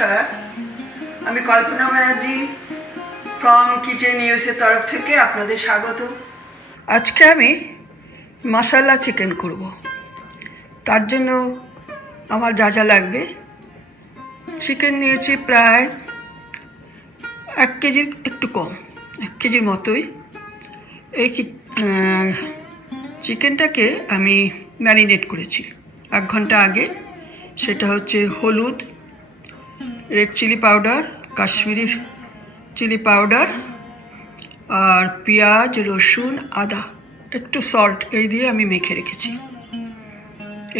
নমস্কার, আমি কল্পনা Banerjee from kitchen USA তরফ থেকে আপনাদের স্বাগত। আজকে আমি মশলা চিকেন করব। তার জন্য আমার যা যা লাগবে, চিকেন নিয়েছি প্রায় 1 কেজির একটু কম, 1 কেজির মতোই। এই চিকেনটাকে আমি ম্যারিনেট করেছি 1 ঘন্টা আগে। সেটা হচ্ছে হলুদ, red chilli powder, Kashmiri chilli powder, আর পেঁয়াজ, রসুন, আদা, একটু সল্ট, এই দিয়ে আমি মেখে রেখেছি।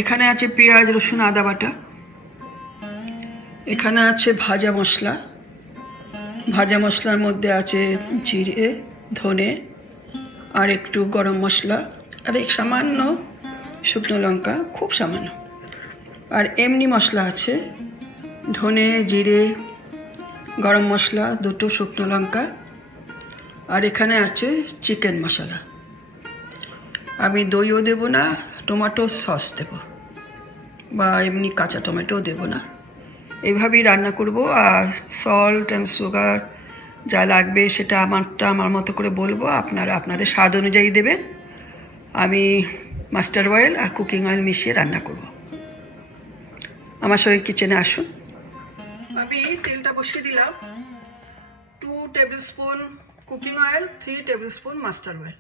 এখানে আছে পেঁয়াজ, রসুন, আদা বাটা। এখানে আছে ভাজা মশলা। ভাজা মশলার মধ্যে আছে জিরে, ধনে, আর একটু গরম মশলা, আর এক সামান্য শুকনো লঙ্কা, খুব সামান্য। আর এমনি মশলা আছে ধনে, জিরে, গরম মশলা, 2টো শুকনো লঙ্কা, আর এখানে আছে চিকেন মশলা। আমি দইও দেব না, টমেটো সস দেব, বা এমনি কাঁচা টমেটোও দেব না। এইভাবেই রান্না করব। আর সল্ট অ্যান্ড সুগার যা লাগবে সেটা আমার মতো করে বলবো, আপনারা আপনাদের স্বাদ অনুযায়ী দেবেন। আমি মাস্টার্ড অয়েল আর কুকিং অয়েল মিশিয়ে রান্না করব। আমার সঙ্গে কিচেনে আসুন। আমি তেলটা বসিয়ে দিলাম। 2 table spoon cooking oil, 3 table spoon mustard oil.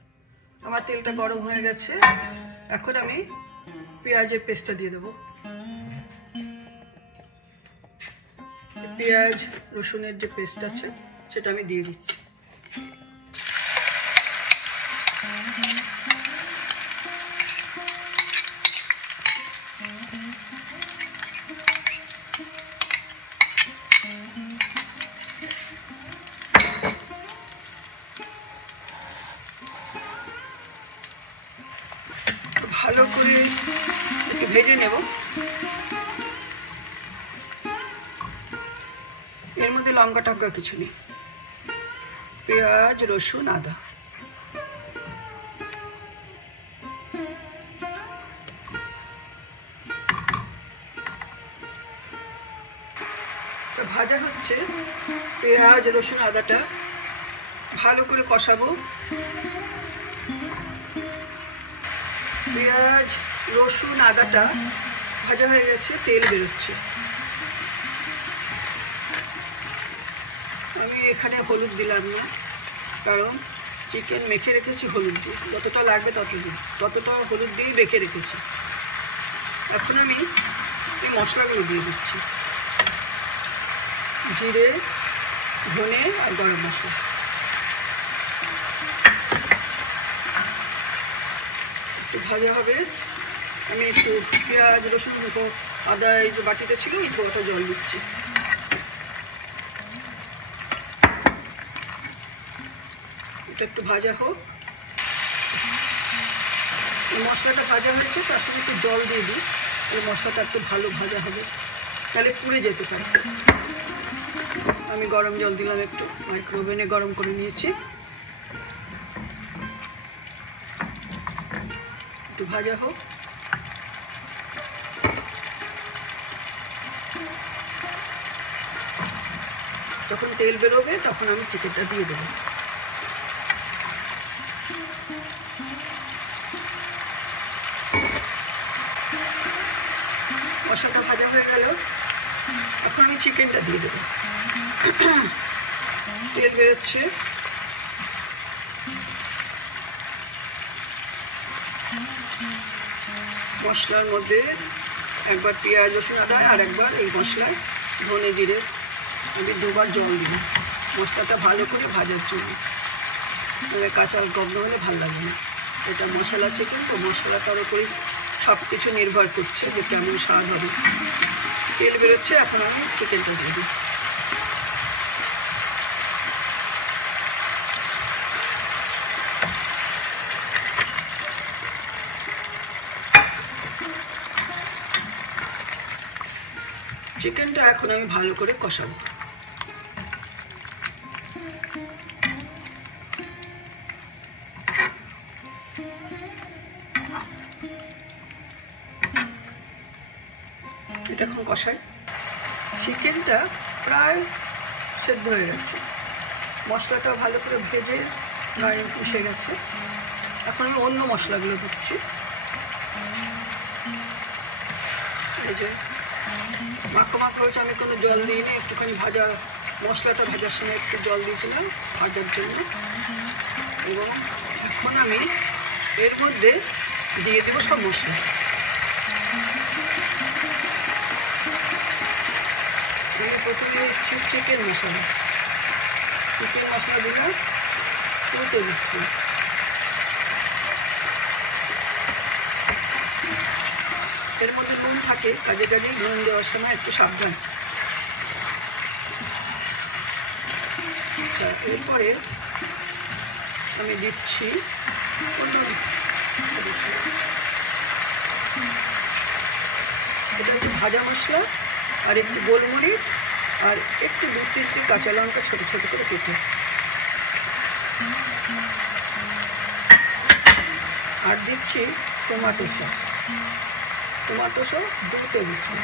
আমার তেলটা গরম হয়ে গেছে। এখন আমি পেঁয়াজের পেস্টটা দিয়ে দেবো। পেঁয়াজ রসুনের যে পেস্ট আছে সেটা আমি দিয়ে দিচ্ছি। ভালো করে একটু ভেজে নেব। এর মধ্যে লঙ্কা টঙ্কা কিছু নেই, পেঁয়াজ, রসুন, আদা। ভাজা হচ্ছে, পেঁয়াজ, রসুন, আদাটা ভালো করে কষাবো। পেঁয়াজ, রসুন, আদাটা ভাজা হয়ে গেছে, তেল বেরোচ্ছে। আমি এখানে হলুদ দিলাম না, কারণ চিকেন মেখে রেখেছি হলুদ দিয়ে, যতটা লাগবে ততটা হলুদ দিয়ে মেখে রেখেছি। এখন আমি এই মশলাগুলো দিয়ে দিচ্ছি, জিরে, ধনে আর গরম মশলা। একটু ভাজা হবে। আমি একটু পেঁয়াজ, রসুন, আদা এই যে বাটিতে ছিল এই পুরোটা জল দিচ্ছি। এটা একটু ভাজা হোক। এই মশলাটা ভাজা হয়েছে, তার সাথে একটু জল দিয়ে দিই, এই মশলাটা একটু ভালো ভাজা হবে, তাহলে পুড়ে যেতে পারে। আমি গরম জল দিলাম, একটু মাইক্রোওভেনে গরম করে নিয়েছি। একটু ভাজা হোক। যখন তেল বেরোবে তখন আমি চিকেনটা দিয়ে দেবো। মশলাটা ভাজা হয়ে গেল, এখন আমি চিকেনটা দিয়ে দেবো। তেল বেরোচ্ছে। মশলার মধ্যে একবার পেঁয়াজ, রসুন, আদা, আর একবার এই মশলায় ধনে, জিরে, আমি 2বার জল দিই মশলাটা ভালো করে ভাজার জন্য। তবে কাঁচা গন্ধ হলে ভালো লাগে না। এটা মশলা চিকেন, তো মশলাটার উপরে সব কিছু নির্ভর করছে যে কেমন স্বাদ হবে। তেল বেরোচ্ছে, এখন আমি চিকেনটা দিয়ে দিই। চিকেনটা এখন আমি ভালো করে কষাবো। এটা এখন কষাই। চিকেনটা প্রায় সেদ্ধ হয়ে গেছে। মশলাটা ভালো করে ভেজে গায়ে মিশে গেছে। এখন আমি অন্য মশলাগুলো দিচ্ছি। এই যে মাখো মাখো হচ্ছে, আমি কোনো জল দিইনি, একটুখানি মশলাটা ভাজার সময় একটু জল দিয়েছিলাম ভাজার জন্য। এবং এখন আমি এর মধ্যে দিয়ে দেবো সব মশলা। আমি প্রথমে দিচ্ছি চিকেন মশলা। চিকেন মশলা দিলাম 2 টেবিল স্পুন। এর মধ্যে নুন থাকে, কাজে কাজে নুন দেওয়ার সময় একটু সাবধান। আচ্ছা, এরপরে আমি দিচ্ছি এটা হচ্ছে ভাজা মশলা, আর একটু গোলমরিচ, আর একটু 2-3টি কাঁচা লঙ্কা ছোটো ছোটো করে কেটে, আর দিচ্ছি টমেটো সস। 2 table spoon.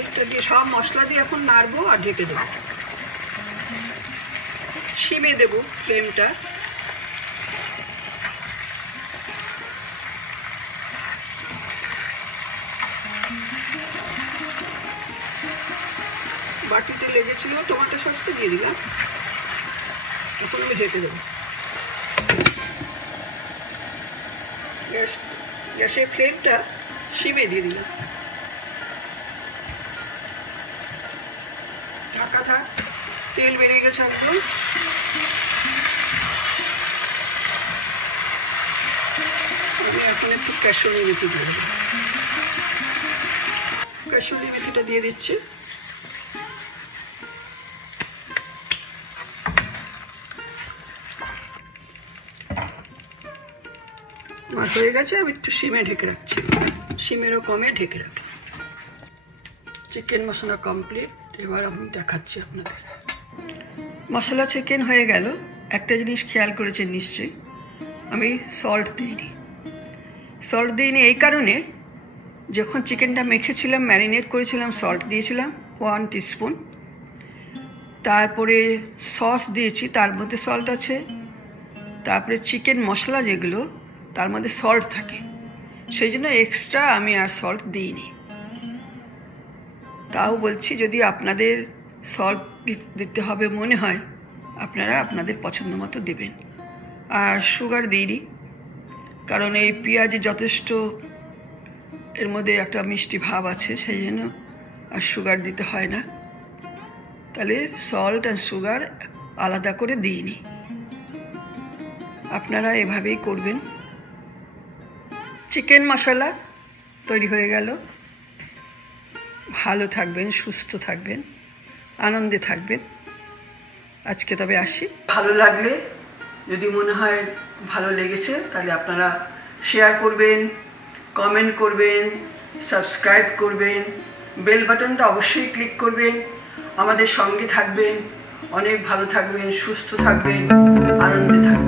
এটা দিয়ে সব মশলা দিয়ে এখন নাড়বো আর ঢেকে দেবো। শিমে দেবো ফ্লেমটা। বাটিতে লেগেছিল, টমেটো সসটা দিয়ে দিলাম। এখন আমি ঢেকে দেবো। গ্যাসের ফ্লেমটা শিমে দিয়ে দিলাম। ঢাকা থাক, তেল বেরিয়ে গেছে একদম। আমি এখন একটু কাসুরি মেথি দিয়ে দেবো। কাসুরি মেথিটা দিয়ে দিচ্ছি। আমার হয়ে গেছে, আমি একটু শিমে ঢেকে রাখছি। শিমেরও কমে ঢেকে রাখি। চিকেন মশলা কমপ্লিট। এবার আমি দেখাচ্ছি আপনাদের। মশলা চিকেন হয়ে গেল। একটা জিনিস খেয়াল করেছেন নিশ্চয়ই, আমি সল্ট দিইনি এই কারণে, যখন চিকেনটা মেখেছিলাম, ম্যারিনেট করেছিলাম, সল্ট দিয়েছিলাম 1 টিস্পুন। তারপরে সস দিয়েছি, তার মধ্যে সল্ট আছে। তারপরে চিকেন মশলা যেগুলো, তার মধ্যে সল্ট থাকে, সেই জন্য এক্সট্রা আমি আর সল্ট দিইনি। তাও বলছি, যদি আপনাদের সল্ট দিতে হবে মনে হয়, আপনারা আপনাদের পছন্দ মতো দেবেন। আর সুগার দিইনি, কারণ এই পেঁয়াজে যথেষ্ট এর মধ্যে একটা মিষ্টি ভাব আছে, সেই জন্য আর সুগার দিতে হয় না। তাহলে সল্ট আর সুগার আলাদা করে দিইনি। আপনারা এভাবেই করবেন। চিকেন মশলা তৈরি হয়ে গেল। ভালো থাকবেন, সুস্থ থাকবেন, আনন্দে থাকবেন। আজকে তবে আসি। ভালো লাগলে, যদি মনে হয় ভালো লেগেছে, তাহলে আপনারা শেয়ার করবেন, কমেন্ট করবেন, সাবস্ক্রাইব করবেন, বেল বাটনটা অবশ্যই ক্লিক করবেন। আমাদের সঙ্গে থাকবেন। অনেক ভালো থাকবেন, সুস্থ থাকবেন, আনন্দে থাকবেন।